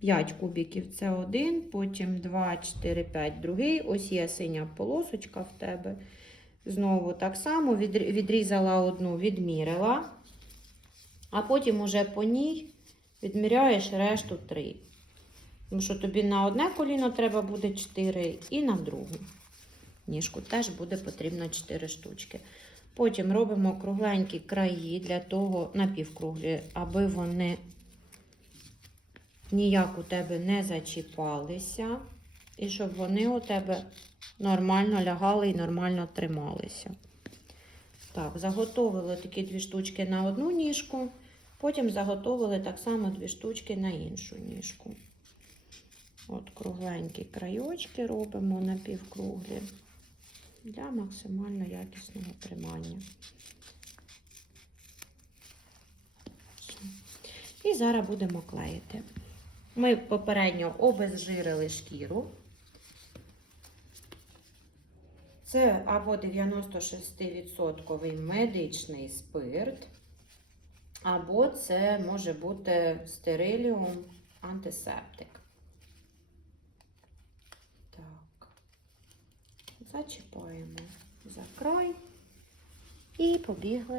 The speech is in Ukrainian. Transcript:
5 кубиків це один, потім 2, 4, 5 другий. Ось є синя полосочка в тебе. Знову так само відрізала одну, відмірила, а потім уже по ній відміряєш решту 3. Тому що тобі на одне коліно треба буде 4 і на другу ніжку теж буде потрібно 4 штучки. Потім робимо кругленькі краї для того напівкруглі, аби вони ніяк у тебе не зачіпалися, і щоб вони у тебе нормально лягали і нормально трималися. Так, заготовили такі дві штучки на одну ніжку, потім заготовили так само дві штучки на іншу ніжку. От кругленькі крайочки робимо напівкруглі для максимально якісного тримання. І зараз будемо клеїти. Ми попередньо обезжирили шкіру. Це або 96% медичний спирт, або це може бути стериліум антисептик. Так. Зачіпаємо за край і побігли